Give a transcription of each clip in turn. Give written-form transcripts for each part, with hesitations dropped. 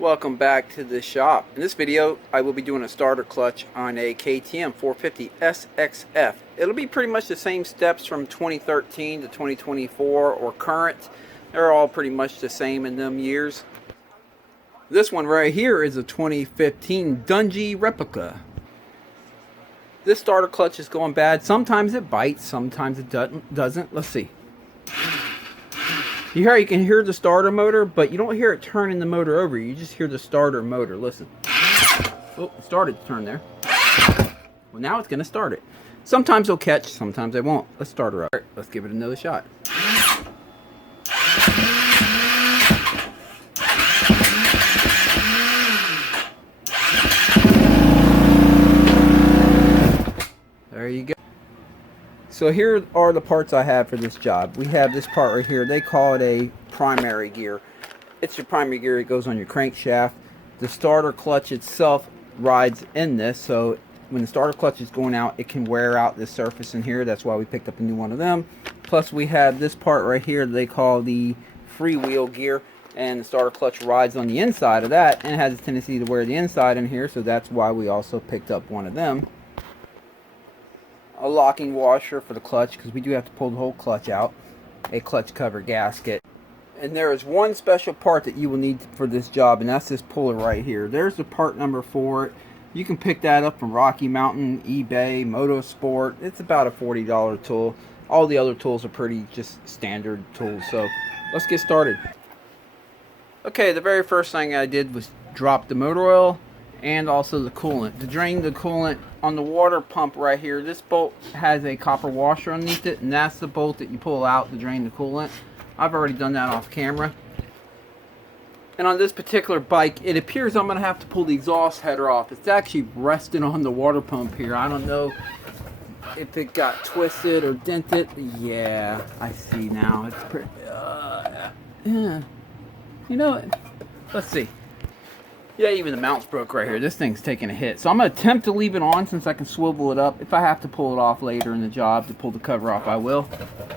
Welcome back to the shop. In this video I will be doing a starter clutch on a KTM 450 SXF. It'll be pretty much the same steps from 2013 to 2024 or current. They're all pretty much the same in them years. This one right here is a 2015 Dungey replica. This starter clutch is going bad. Sometimes it bites, sometimes it doesn't. Let's see. You can hear the starter motor, but you don't hear it turning the motor over. You just hear the starter motor. Listen. Oh, it started to turn there. Well, now it's going to start it. Sometimes it'll catch, sometimes it won't. Let's start her up. All right, let's give it another shot. There you go. So here are the parts I have for this job. We have this part right here. They call it a primary gear. It's your primary gear. It goes on your crankshaft. The starter clutch itself rides in this. So when the starter clutch is going out, it can wear out this surface in here. That's why we picked up a new one of them. Plus we have this part right here they call the freewheel gear. And the starter clutch rides on the inside of that. And it has a tendency to wear the inside in here. So that's why we also picked up one of them. A locking washer for the clutch, because we do have to pull the whole clutch out. A clutch cover gasket. And there is one special part that you will need for this job, and that's this puller right here. There's the part number for it. You can pick that up from Rocky Mountain, eBay, Motosport. It's about a $40 tool. All the other tools are pretty just standard tools. So let's get started. Okay, the very first thing I did was drop the motor oil and also the coolant. To drain the coolant on the water pump right here, this bolt has a copper washer underneath it, and that's the bolt that you pull out to drain the coolant. I've already done that off camera. And on this particular bike, it appears I'm gonna have to pull the exhaust header off. It's actually resting on the water pump here. I don't know if it got twisted or dented. Yeah, I see now. It's pretty yeah. You know, let's see. Yeah, even the mount's broke right here. This thing's taking a hit. So I'm going to attempt to leave it on since I can swivel it up. If I have to pull it off later in the job to pull the cover off, I will.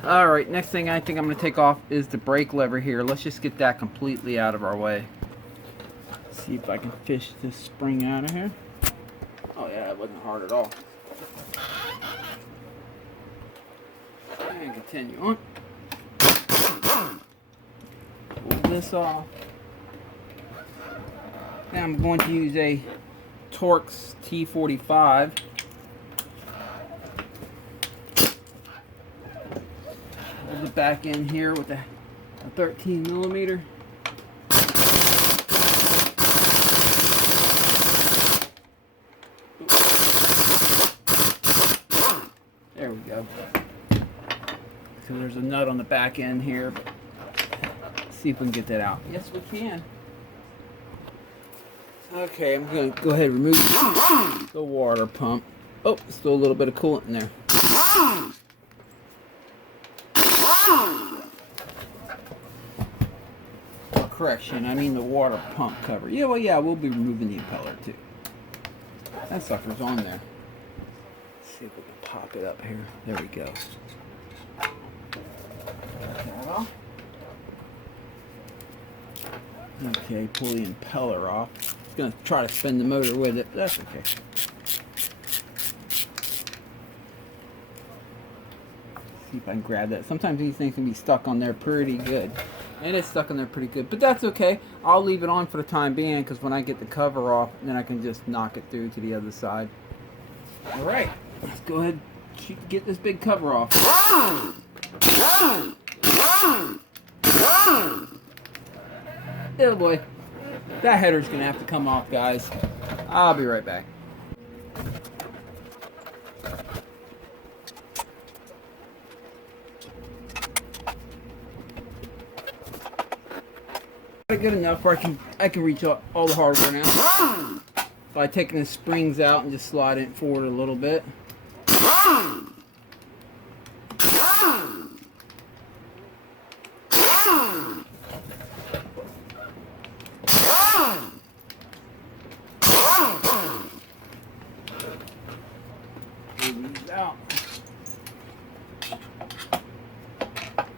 Alright, next thing I think I'm going to take off is the brake lever here. Let's just get that completely out of our way. See if I can fish this spring out of here. Oh yeah, it wasn't hard at all. And continue on. Pull this off. Now I'm going to use a Torx T45. Hold it back in here with a 13 millimeter. There we go. So there's a nut on the back end here. But let's see if we can get that out. Yes, we can. Okay, I'm going to go ahead and remove the water pump. Oh, still a little bit of coolant in there. Correction, I mean the water pump cover. Yeah, well, yeah, we'll be removing the impeller too. That sucker's on there. Let's see if we can pop it up here. There we go. Okay, pull the impeller off. It's going to try to spin the motor with it. That's okay. See if I can grab that. Sometimes these things can be stuck on there pretty good. And it's stuck on there pretty good. But that's okay. I'll leave it on for the time being, because when I get the cover off, then I can just knock it through to the other side. Alright, let's go ahead and get this big cover off. Oh boy, that header's gonna have to come off, guys. I'll be right back. Good enough where I can reach all the hardware now by taking the springs out and just sliding it forward a little bit.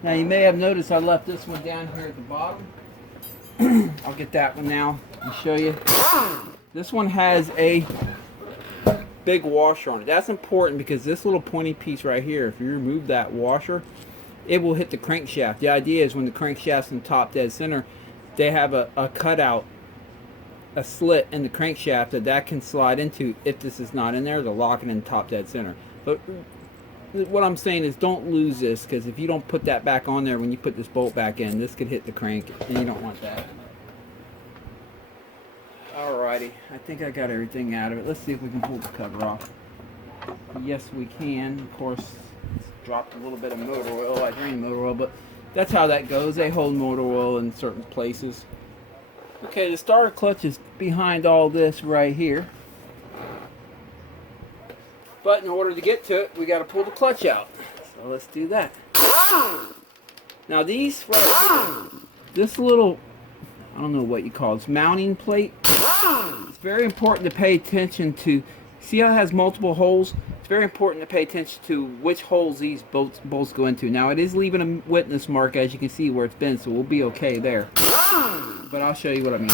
Now you may have noticed I left this one down here at the bottom. I'll get that one now. I'll show you. This one has a big washer on it. That's important because this little pointy piece right here, if you remove that washer, it will hit the crankshaft. The idea is when the crankshaft's in top dead center, they have a cutout, a slit in the crankshaft that can slide into. If this is not in there, they'll lock it in top dead center. But what I'm saying is don't lose this, because if you don't put that back on there when you put this bolt back in, this could hit the crank and you don't want that. Alrighty, I think I got everything out of it. Let's see if we can pull the cover off. Yes, we can. Of course, it's dropped a little bit of motor oil. I drained motor oil, but that's how that goes. They hold motor oil in certain places. Okay, the starter clutch is behind all this right here. But in order to get to it, we got to pull the clutch out. So let's do that. Now these right here, this little, I don't know what you call this, mounting plate. It's very important to pay attention to. See how it has multiple holes? It's very important to pay attention to which holes these bolts go into. Now it is leaving a witness mark, as you can see, where it's been, so we'll be okay there. But I'll show you what I mean.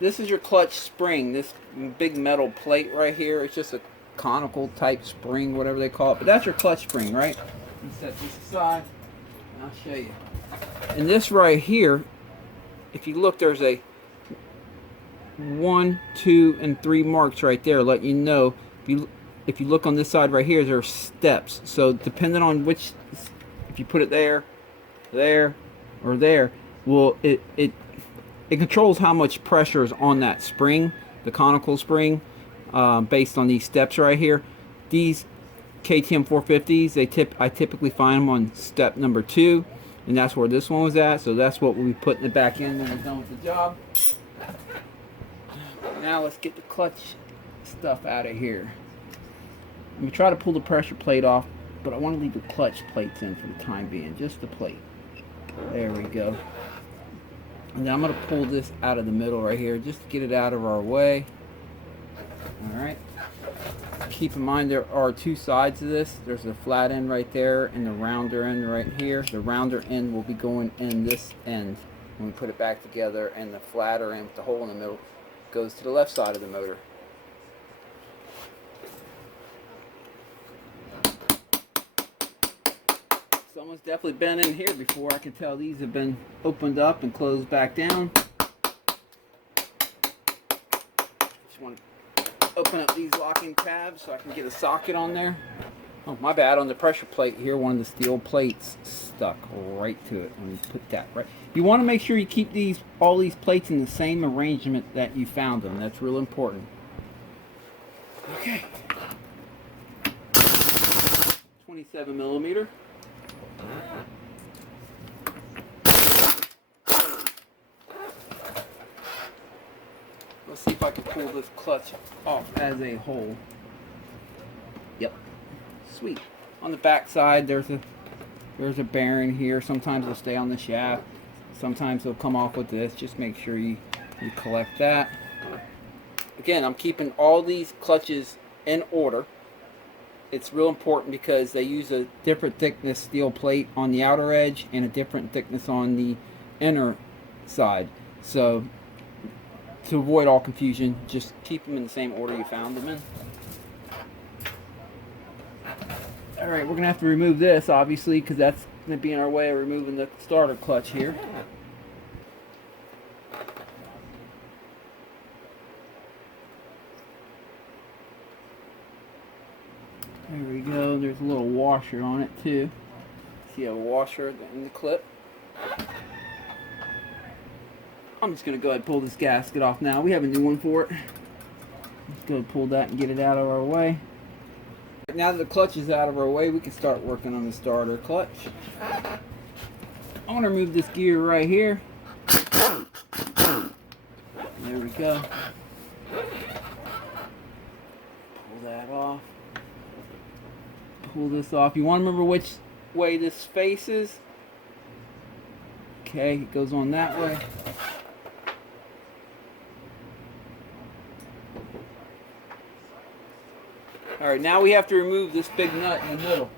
This is your clutch spring. This big metal plate right here. It's just a conical type spring, whatever they call it. But that's your clutch spring, right? You set this aside, and I'll show you. And this right here, if you look, there's a 1, 2, and 3 marks right there, letting you know. If you look on this side right here, there are steps. So depending on which, if you put it there, there, or there, well, it controls how much pressure is on that spring, the conical spring, based on these steps right here. These KTM 450s, I typically find them on step number 2, and that's where this one was at. So that's what we'll be putting it back in when we're done with the job. Now let's get the clutch stuff out of here. I'm going to try to pull the pressure plate off, but I want to leave the clutch plates in for the time being, just the plate. There we go. And then I'm going to pull this out of the middle right here, just to get it out of our way. Alright. Keep in mind there are 2 sides to this. There's the flat end right there and the rounder end right here. The rounder end will be going in this end when we put it back together, and the flatter end with the hole in the middle goes to the left side of the motor. Someone's definitely been in here before. I can tell these have been opened up and closed back down. Just want to open up these locking tabs so I can get a socket on there. Oh, my bad. On the pressure plate here, one of the steel plates stuck right to it. Let me put that right. You want to make sure you keep all these plates in the same arrangement that you found them. That's real important. Okay. 27 millimeter. Let's see if I can pull this clutch off as a whole. Yep. Sweet. On the back side, there's a bearing here. Sometimes it'll stay on the shaft. Sometimes it'll come off with this. Just make sure you collect that. Again, I'm keeping all these clutches in order. It's real important because they use a different thickness steel plate on the outer edge and a different thickness on the inner side. So to avoid all confusion, just keep them in the same order you found them in. Alright, we're going to have to remove this, obviously, because that's going to be in our way of removing the starter clutch here. There we go. There's a little washer on it, too. See a washer in the clip. I'm just going to go ahead and pull this gasket off now. We have a new one for it. Let's go pull that and get it out of our way. Now that the clutch is out of our way, we can start working on the starter clutch. I want to remove this gear right here. There we go. Pull that off. Pull this off. You want to remember which way this faces. Okay, it goes on that way. Alright, now we have to remove this big nut in the middle.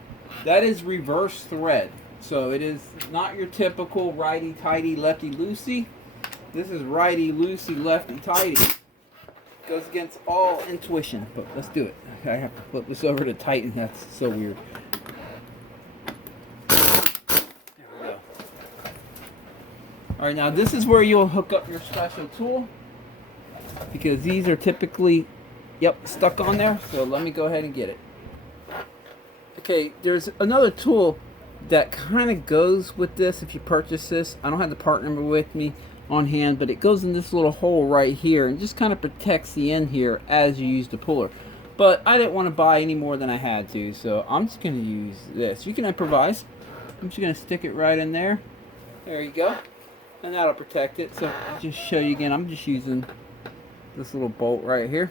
That is reverse thread. So it is not your typical righty-tighty, lefty-loosey. This is righty-loosey, lefty-tighty. Goes against all intuition, but let's do it. Okay, I have to flip this over to tighten. That's so weird. There we go. Alright, now this is where you'll hook up your special tool, because these are typically, yep, stuck on there. So let me go ahead and get it. Okay, there's another tool that kind of goes with this if you purchase this. I don't have the part number with me on hand, but it goes in this little hole right here and just kind of protects the end here as you use the puller. But I didn't want to buy any more than I had to, so I'm just going to use this. You can improvise. I'm just going to stick it right in there. There you go. And that'll protect it. So just show you again, I'm just using this little bolt right here.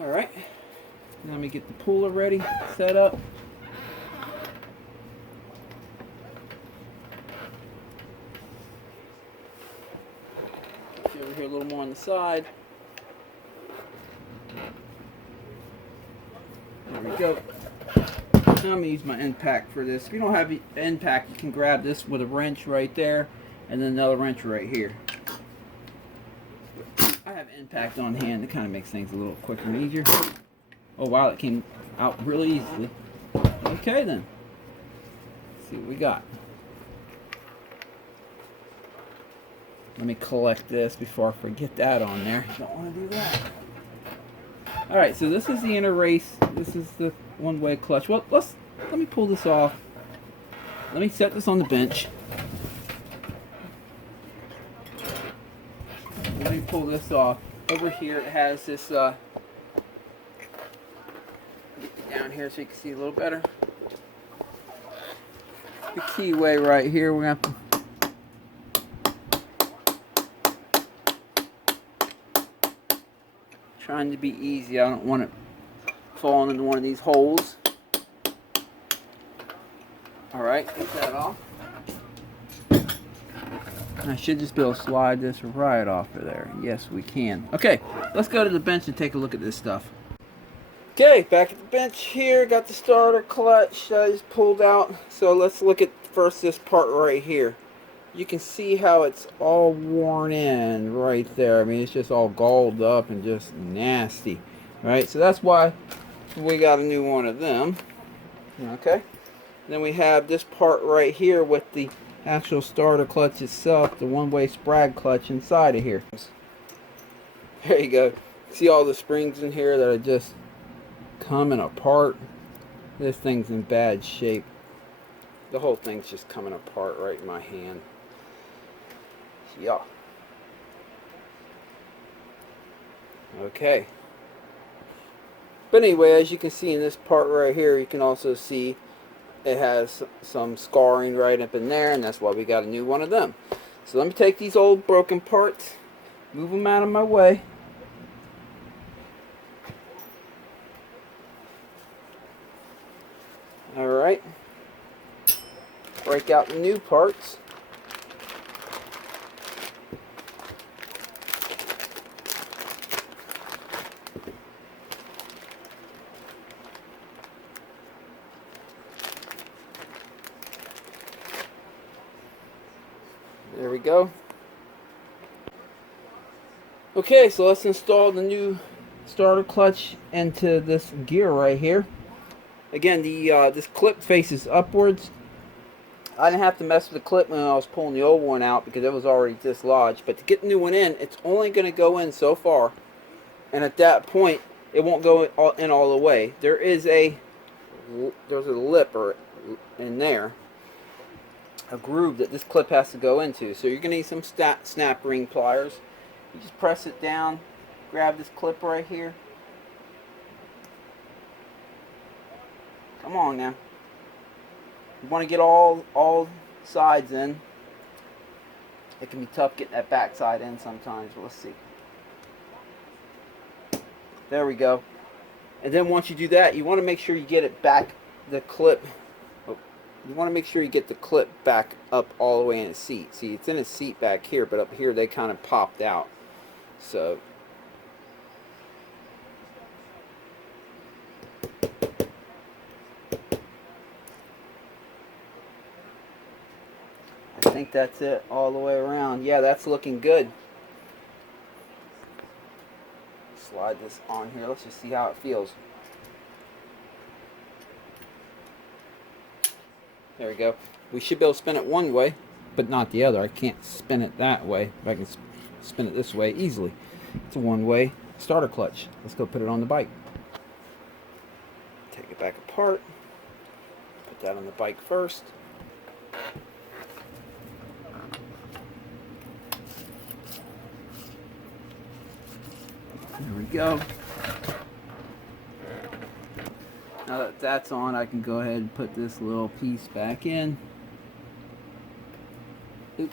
Alright. Let me get the puller ready, set up. Over here a little more on the side. There we go. Now I'm going to use my end pack for this. If you don't have the end pack, you can grab this with a wrench right there and then another wrench right here. I have end pack on hand. It kind of makes things a little quicker and easier. Oh wow, that came out really easily. Okay then. Let's see what we got. Let me collect this before I forget that on there. Don't want to do that. Alright, so this is the inner race. This is the one-way clutch. Well, let me pull this off. Let me set this on the bench. Let me pull this off. Over here it has this, get down here so you can see a little better. The keyway right here, we're going to have to trying to be easy. I don't want it falling into one of these holes. Alright, get that off. I should just be able to slide this right off of there. Yes, we can. Okay, let's go to the bench and take a look at this stuff. Okay, back at the bench here. Got the starter clutch that I just pulled out. So let's look at first this part right here. You can see how it's all worn in right there. I mean, it's just all galled up and just nasty. Right, so that's why we got a new one of them. Okay, then we have this part right here with the actual starter clutch itself, the one-way sprag clutch inside of here. There you go. See all the springs in here that are just coming apart. This thing's in bad shape. The whole thing's just coming apart right in my hand. Yeah. Okay. But anyway, as you can see in this part right here, you can also see it has some scarring right up in there, and that's why we got a new one of them. So let me take these old broken parts, move them out of my way. Alright. Break out the new parts. There we go. Okay, so let's install the new starter clutch into this gear right here. Again, the this clip faces upwards. I didn't have to mess with the clip when I was pulling the old one out because it was already dislodged. But to get the new one in, it's only going to go in so far, and at that point, it won't go in all the way. There's a lip in there, a groove that this clip has to go into. So you're going to need some snap ring pliers. You just press it down, grab this clip right here. Come on now. You want to get all sides in. It can be tough getting that back side in sometimes. Let's see. There we go. And then once you do that, you want to make sure you get it back, the clip. You want to make sure you get the clip back up all the way in the seat. See, it's in a seat back here, but up here they kind of popped out. So I think that's it all the way around. Yeah, that's looking good. Slide this on here. Let's just see how it feels. There we go. We should be able to spin it one way, but not the other. I can't spin it that way, but I can spin it this way easily. It's a one-way starter clutch. Let's go put it on the bike. Take it back apart. Put that on the bike first. There we go. Now that that's on, I can go ahead and put this little piece back in. Oop.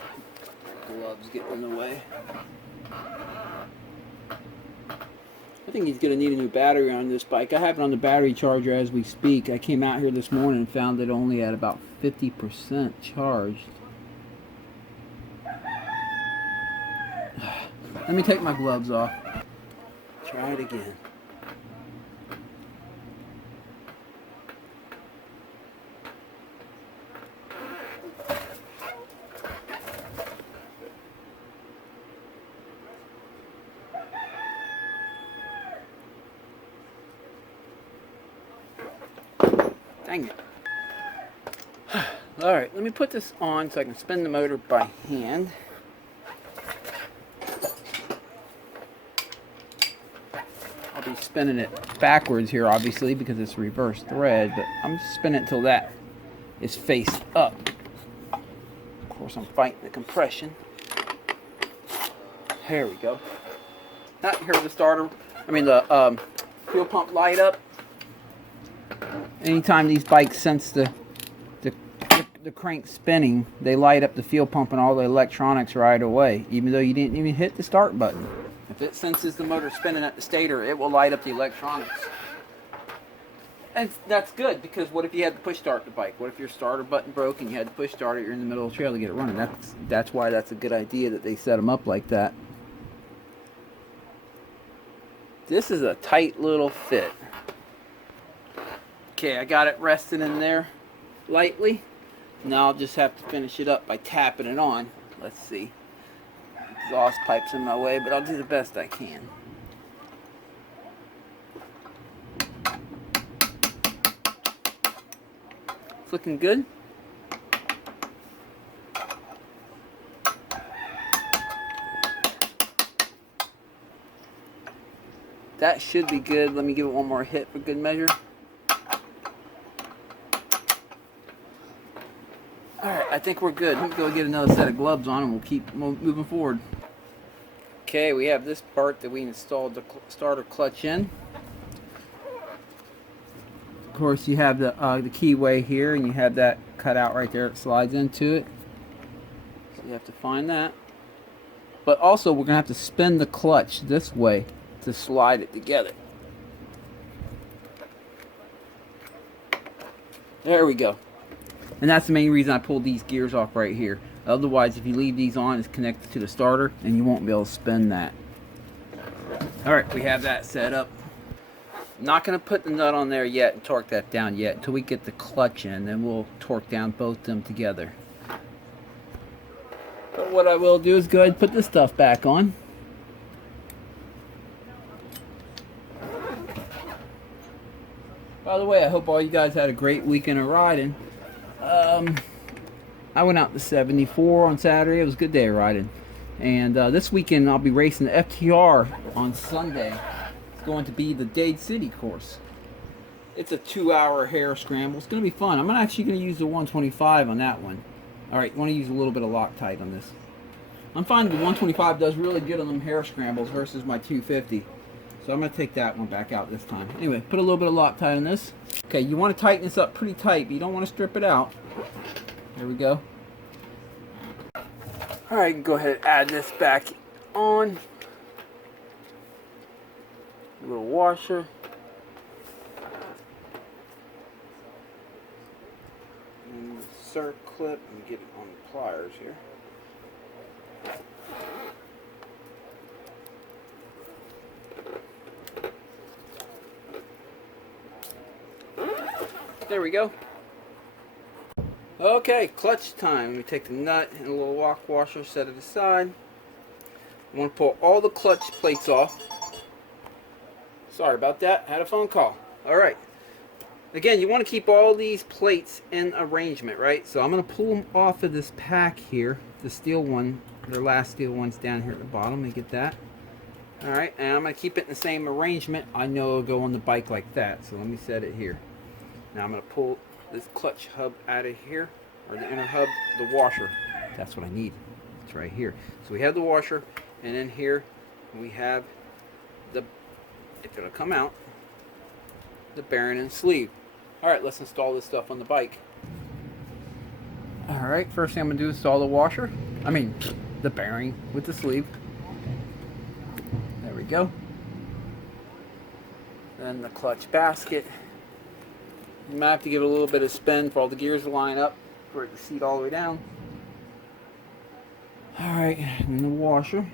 Gloves getting in the way. I think he's going to need a new battery on this bike. I have it on the battery charger as we speak. I came out here this morning and found it only at about 50% charged. Let me take my gloves off. Try it again. Dang it. Alright, let me put this on so I can spin the motor by hand. I'll be spinning it backwards here, obviously, because it's reverse thread, but I'm just spinning it till that is face up. Of course, I'm fighting the compression. There we go. Now, here's the starter. The fuel pump light up. Anytime these bikes sense the crank spinning, they light up the fuel pump and all the electronics right away, even though you didn't even hit the start button. If it senses the motor spinning at the stator, it will light up the electronics. And that's good, because what if you had to push start the bike? What if your starter button broke and you had to push start it, you're in the middle of the trail to get it running? That's why that's a good idea that they set them up like that. This is a tight little fit. Okay, I got it rested in there lightly. Now I'll just have to finish it up by tapping it on. Let's see. Exhaust pipe's in my way, but I'll do the best I can. It's looking good. That should be good. Let me give it one more hit for good measure. Alright, I think we're good. Let me go get another set of gloves on and we'll keep moving forward. Okay, we have this part that we installed the starter clutch in. Of course, you have the keyway here, and you have that cut out right there. It slides into it. So you have to find that. But also, we're going to have to spin the clutch this way to slide it together. There we go. And that's the main reason I pulled these gears off right here. Otherwise, if you leave these on, it's connected to the starter and you won't be able to spin that. Alright, we have that set up. I'm not going to put the nut on there yet and torque that down yet until we get the clutch in. Then we'll torque down both of them together. But what I will do is go ahead and put this stuff back on. By the way, I hope all you guys had a great weekend of riding. I went out to 74 on Saturday. It was a good day of riding. And this weekend I'll be racing the FTR on Sunday. It's going to be the Dade City course. It's a 2-hour hare scramble. It's going to be fun. I'm actually going to use the 125 on that one. Alright, I want to use a little bit of Loctite on this. I'm finding the 125 does really good on them hare scrambles versus my 250. So I'm going to take that one back out this time. Anyway, put a little bit of Loctite on this. Okay, you want to tighten this up pretty tight, but you don't want to strip it out. There we go. Alright, go ahead and add this back on. A little washer. And insert clip and get it on the pliers here. There we go. Okay, clutch time. We take the nut and a little lock washer, set it aside. I want to pull all the clutch plates off. Sorry about that, had a phone call. Alright, again, you want to keep all these plates in arrangement, right? So I'm going to pull them off of this pack here. The steel one, their last steel one's down here at the bottom. Let me get that. Alright, and I'm going to keep it in the same arrangement. I know it'll go on the bike like that, so let me set it here. Now I'm going to pull this clutch hub out of here, or the inner hub, the washer. That's what I need. It's right here. So we have the washer, and in here we have the, if it'll come out, the bearing and sleeve. Alright, let's install this stuff on the bike. Alright, first thing I'm going to do is install the washer. I mean, the bearing with the sleeve. There we go. Then the clutch basket. You might have to give it a little bit of spin for all the gears to line up for it to seat all the way down. Alright, and the washer.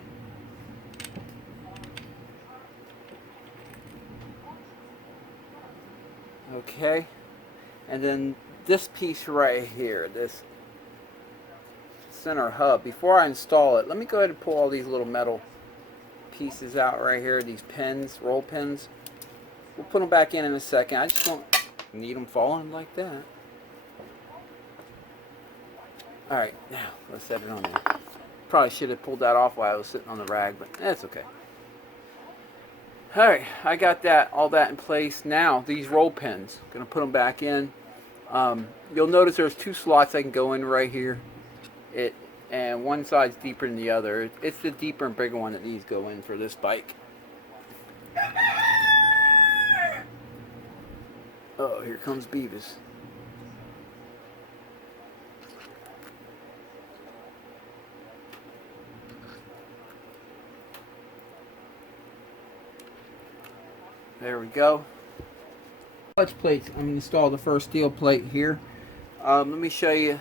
Okay, and then this piece right here, this center hub, before I install it, let me go ahead and pull all these little metal pieces out right here, these pins, roll pins. We'll put them back in a second. I just don't need them falling like that. Alright, now let's set it on there. Probably should have pulled that off while I was sitting on the rag, but that's okay. Alright, I got that, all that in place. Now, these roll pins, gonna put them back in. You'll notice there's two slots I can go in right here. And one side's deeper than the other. It's the deeper and bigger one that needs to go in for this bike. Oh, here comes Beavis. There we go. Clutch plates. I'm going to install the first steel plate here. Let me show you.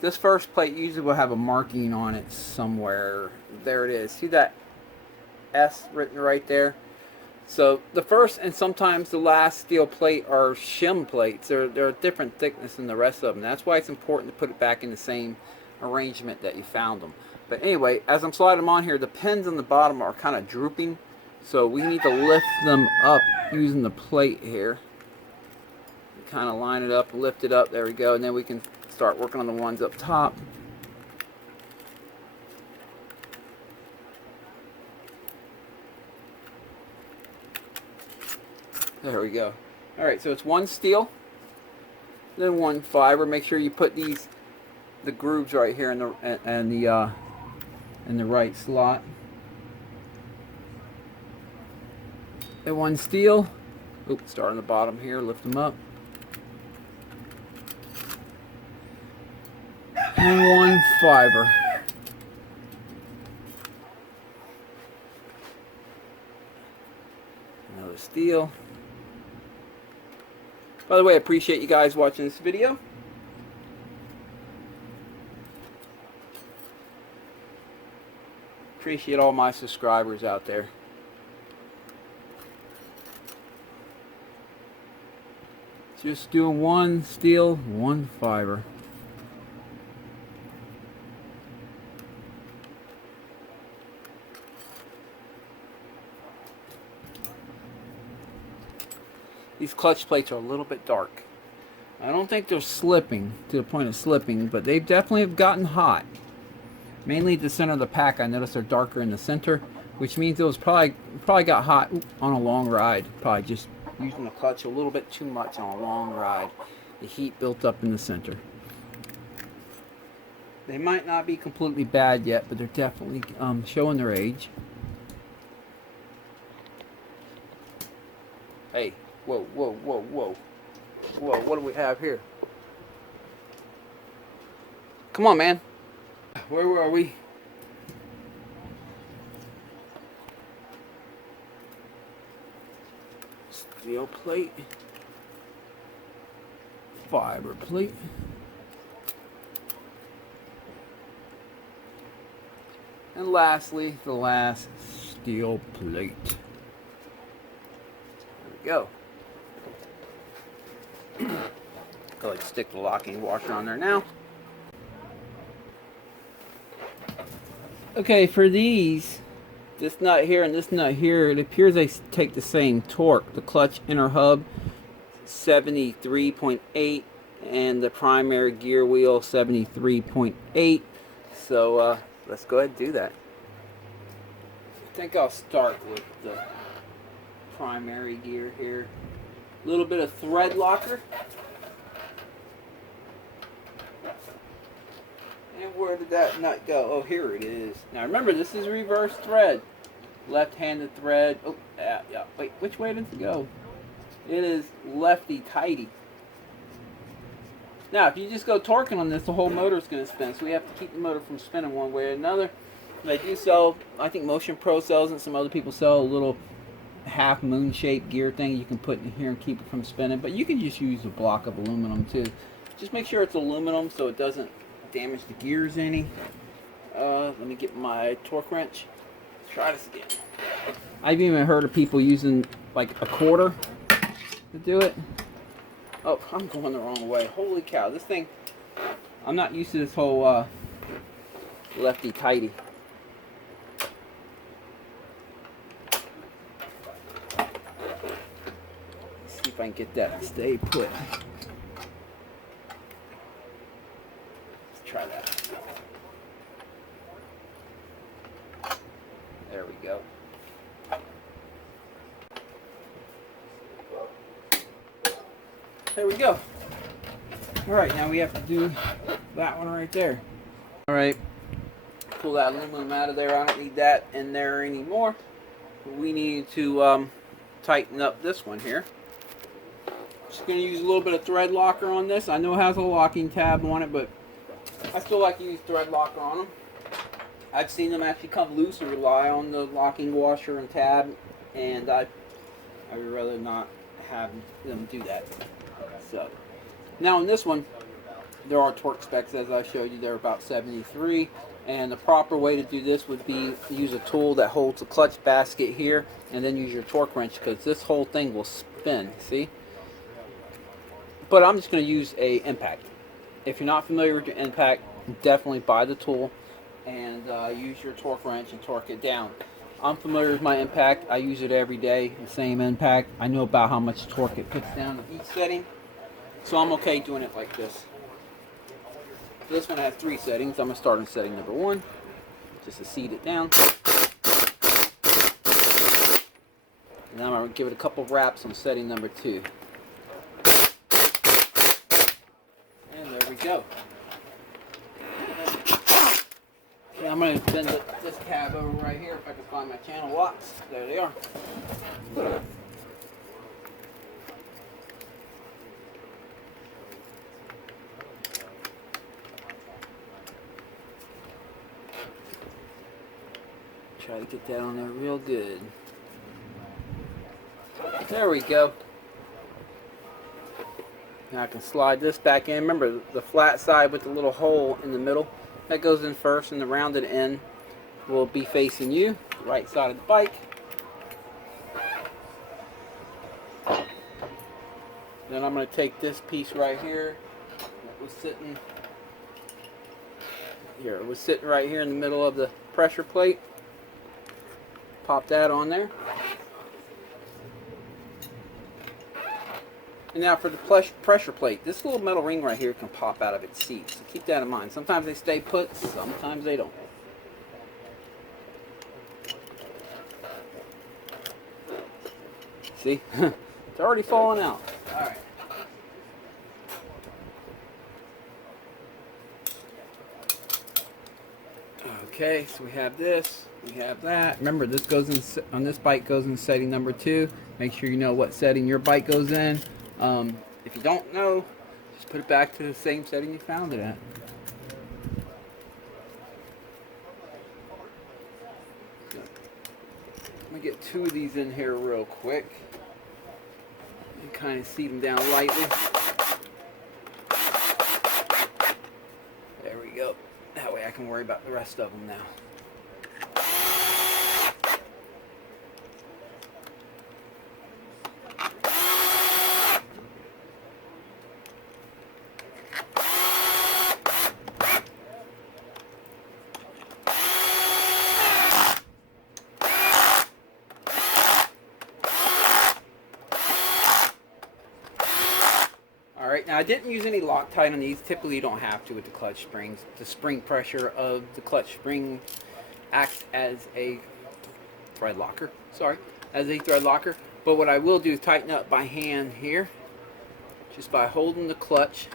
This first plate usually will have a marking on it somewhere. There it is. See that S written right there? So the first and sometimes the last steel plate are shim plates. They're a different thickness than the rest of them. That's why it's important to put it back in the same arrangement that you found them. But anyway, as I'm sliding them on here, the pins on the bottom are kind of drooping. So we need to lift them up using the plate here. Kind of line it up, lift it up, there we go, and then we can start working on the ones up top. There we go. Alright, so it's one steel, then one fiber. Make sure you put the grooves right here in the right slot. And one steel. Oops, start on the bottom here, lift them up. And one fiber. Another steel. By the way, I appreciate you guys watching this video. Appreciate all my subscribers out there. Just doing one steel, one fiber. These clutch plates are a little bit dark. I don't think they're slipping to the point of slipping, but they definitely have gotten hot. Mainly the center of the pack, I noticed they're darker in the center, which means it was probably got hot on a long ride. Probably just using the clutch a little bit too much on a long ride. The heat built up in the center. They might not be completely bad yet, but they're definitely showing their age. Hey, whoa, whoa, whoa, whoa. Whoa, what do we have here? Come on, man. Where were we? Steel plate. Fiber plate. And lastly, the last steel plate. There we go. Go ahead and stick the locking washer on there now. Okay, for these, this nut here and this nut here, it appears they take the same torque. The clutch inner hub 73.8 and the primary gear wheel 73.8. So let's go ahead and do that. I think I'll start with the primary gear here. A little bit of thread locker. And where did that nut go? Oh, here it is. Now remember, this is reverse thread. Left-handed thread. Oh, yeah. Wait, which way did it go? It is lefty-tighty. Now, if you just go torquing on this, the whole motor is going to spin. So we have to keep the motor from spinning one way or another. They do sell, I think Motion Pro sells and some other people sell a little half moon-shaped gear thing you can put in here and keep it from spinning. But you can just use a block of aluminum too. Just make sure it's aluminum so it doesn't damage the gears any. Let me get my torque wrench. Let's try this again. I've even heard of people using like a quarter to do it. Oh, I'm going the wrong way. Holy cow, this thing, I'm not used to this whole lefty-tighty. Let's see if I can get that to stay put. Let's try that. There we go. There we go. Alright, now we have to do that one right there. Alright, pull that aluminum out of there. I don't need that in there anymore. We need to tighten up this one here. Just going to use a little bit of thread locker on this. I know it has a locking tab on it, but I still like to use thread locker on them. I've seen them actually come loose and rely on the locking washer and tab, and I would rather not have them do that. So now in this one, there are torque specs as I showed you. They're about 73, and the proper way to do this would be use a tool that holds the clutch basket here, and then use your torque wrench, because this whole thing will spin. See? But I'm just going to use a impact. If you're not familiar with your impact, definitely buy the tool and use your torque wrench and torque it down. I'm familiar with my impact. I use it every day, the same impact. I know about how much torque it puts down in each setting, so I'm okay doing it like this. So this one has 3 settings. I'm going to start on setting number 1, just to seat it down. And then I'm going to give it a couple wraps on setting number 2. And there we go. Okay, I'm going to bend this tab over right here if I can find my channel locks. There they are. Try to get that on there real good. There we go. Now I can slide this back in. Remember, the flat side with the little hole in the middle, that goes in first, and the rounded end will be facing you, the right side of the bike. Then I'm going to take this piece right here that was sitting here. It was sitting right here in the middle of the pressure plate. Pop that on there. And now for the pressure plate, this little metal ring right here can pop out of its seat. So keep that in mind. Sometimes they stay put, sometimes they don't. See? It's already falling out. Alright. Okay, so we have this, we have that. Remember, this goes in on this bike goes in setting number 2. Make sure you know what setting your bike goes in. If you don't know, just put it back to the same setting you found it at. Let me get 2 of these in here real quick and kind of seat them down lightly. There we go. That way I can worry about the rest of them now. I didn't use any Loctite on these. Typically, you don't have to with the clutch springs. The spring pressure of the clutch spring acts as a thread locker. Sorry, as a thread locker. But what I will do is tighten up by hand here, just by holding the clutch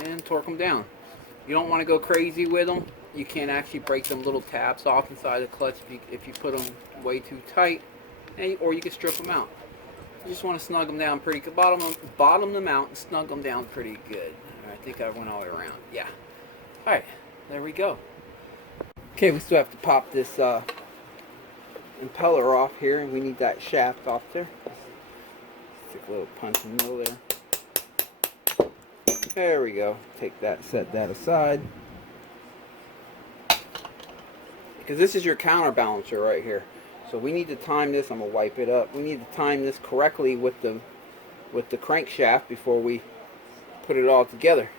and torque them down. You don't want to go crazy with them. You can't actually break them little tabs off inside the clutch if you put them way too tight, or you can strip them out. You just want to snug them down pretty good. Bottom them out and snug them down pretty good. I think I went all the way around. Yeah. All right, there we go. Okay, we still have to pop this impeller off here, and we need that shaft off there. Stick a little punch in the middle there. There we go. Take that, set that aside. Because this is your counterbalancer right here. So we need to time this. I'm gonna wipe it up. We need to time this correctly with the crankshaft before we put it all together.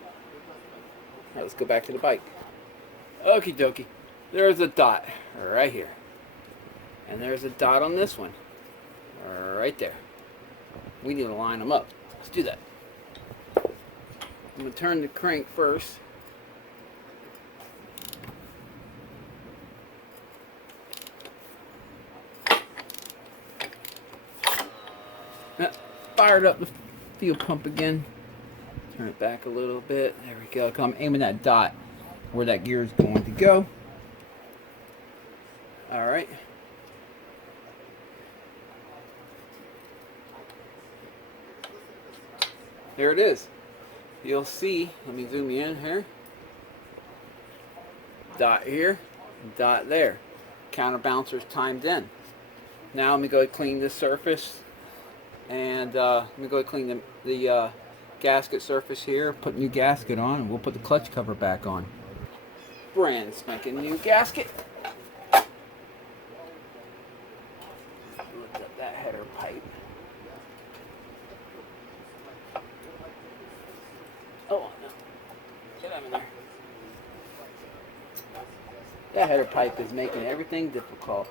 All right, let's go back to the bike. Okie dokie. There's a dot right here, and there's a dot on this one right there. We need to line them up. Let's do that. I'm gonna turn the crank first. Fired up the fuel pump again. Turn it back a little bit. There we go. I'm aiming that dot where that gear is going to go. All right. There it is. You'll see. Let me zoom in here. Dot here. Dot there. Counterbalancer's timed in. Now let me go clean this surface. And let me go clean the gasket surface here, put new gasket on, and we'll put the clutch cover back on. Brand spanking new gasket. Lift up that header pipe. Oh no, get him in there. That header pipe is making everything difficult.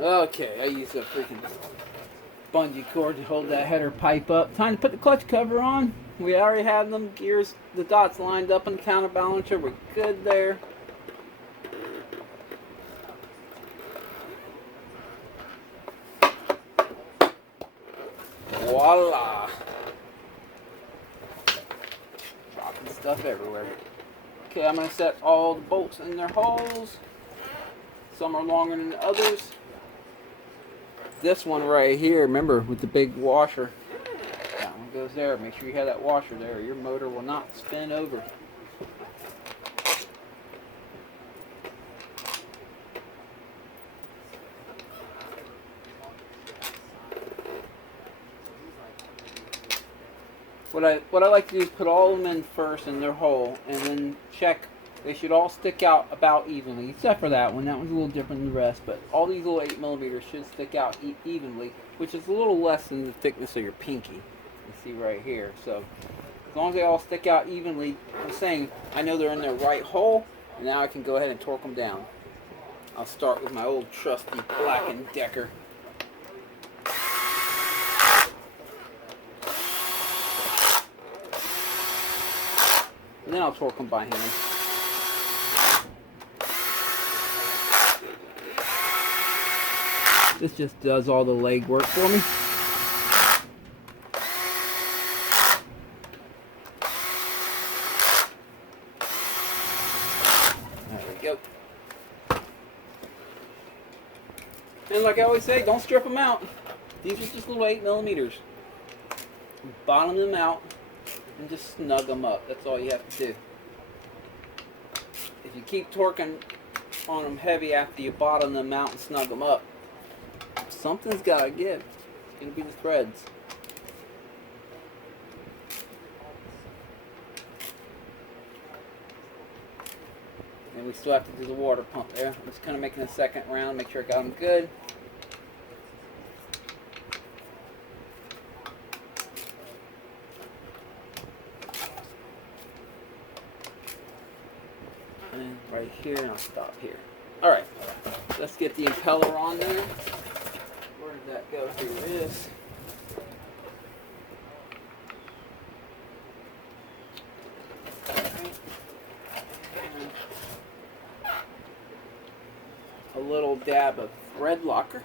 Okay, I used a freaking bungee cord to hold that header pipe up. Time to put the clutch cover on. We already have them gears, the dots lined up on the counterbalancer. We're good there. Voila! Dropping stuff everywhere. Okay, I'm going to set all the bolts in their holes. Some are longer than others. This one right here, remember, with the big washer, that one goes there. Make sure you have that washer there, or your motor will not spin over. What I like to do is put all of them in first in their hole, and then check. They should all stick out about evenly, except for that one. That one's a little different than the rest, but all these little 8mm should stick out evenly, which is a little less than the thickness of your pinky. You see right here. So as long as they all stick out evenly, I'm saying I know they're in their right hole, and now I can go ahead and torque them down. I'll start with my old trusty Black & Decker. And then I'll torque them by hand. This just does all the leg work for me. There we go. And like I always say, don't strip them out. These are just little 8mm. Bottom them out and just snug them up. That's all you have to do. If you keep torquing on them heavy after you bottom them out and snug them up, something's got to give. It's going to be the threads. And we still have to do the water pump there. I'm just kind of making a second round, make sure I got them good. And right here, and I'll stop here. Alright, let's get the impeller on there. Where did that go? Here it is. little dab of red locker.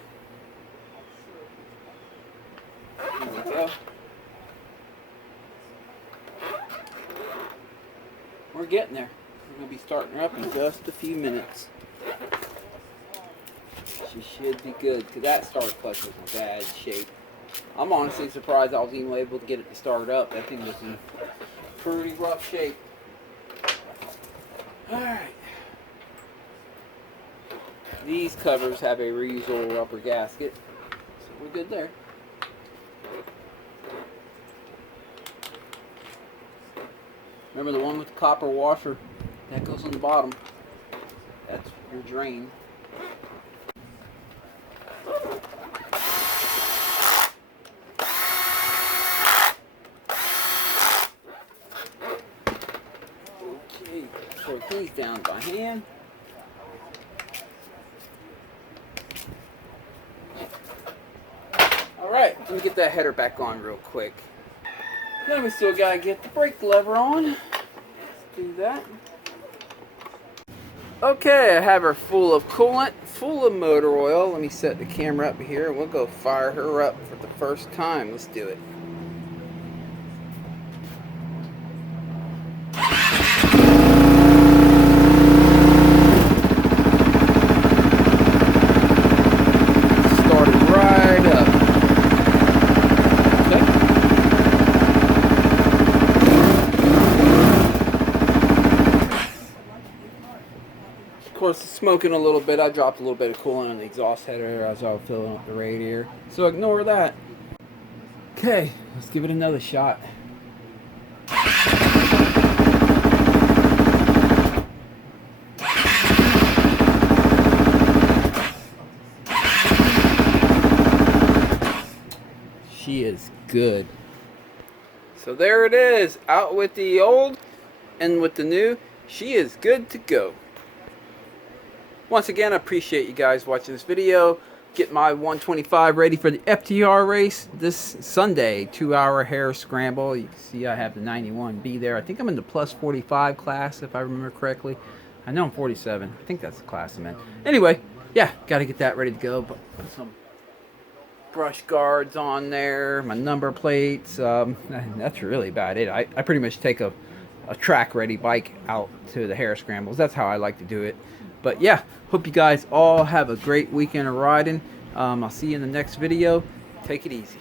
There we go. We're getting there. We're going to be starting her up in just a few minutes. She should be good, because that start clutch was in bad shape. I'm honestly surprised I was even able to get it to start up. That thing was in pretty rough shape. Alright. These covers have a reusable rubber gasket, so we're good there. Remember the one with the copper washer? That goes on the bottom. That's your drain. Okay, sort these down by hand. Alright, let me get that header back on real quick. Then we still gotta get the brake lever on. Let's do that. Okay, I have her full of coolant, full of motor oil. Let me set the camera up here and we'll go fire her up for the first time. Let's do it. Started right up. Of course, it's smoking a little bit. I dropped a little bit of coolant on the exhaust header as I was filling up the radiator. So ignore that. Okay, let's give it another shot. She is good. So there it is. Out with the old and with the new. She is good to go. Once again, I appreciate you guys watching this video. Get my 125 ready for the FTR race this Sunday. 2-hour hare scramble. You can see I have the 91B there. I think I'm in the plus 45 class, if I remember correctly. I know I'm 47. I think that's the class I'm in. Anyway, yeah, got to get that ready to go. Put some brush guards on there, my number plates. That's really about it. I pretty much take a track ready bike out to the hare scrambles. That's how I like to do it. But yeah, hope you guys all have a great weekend of riding. I'll see you in the next video. Take it easy.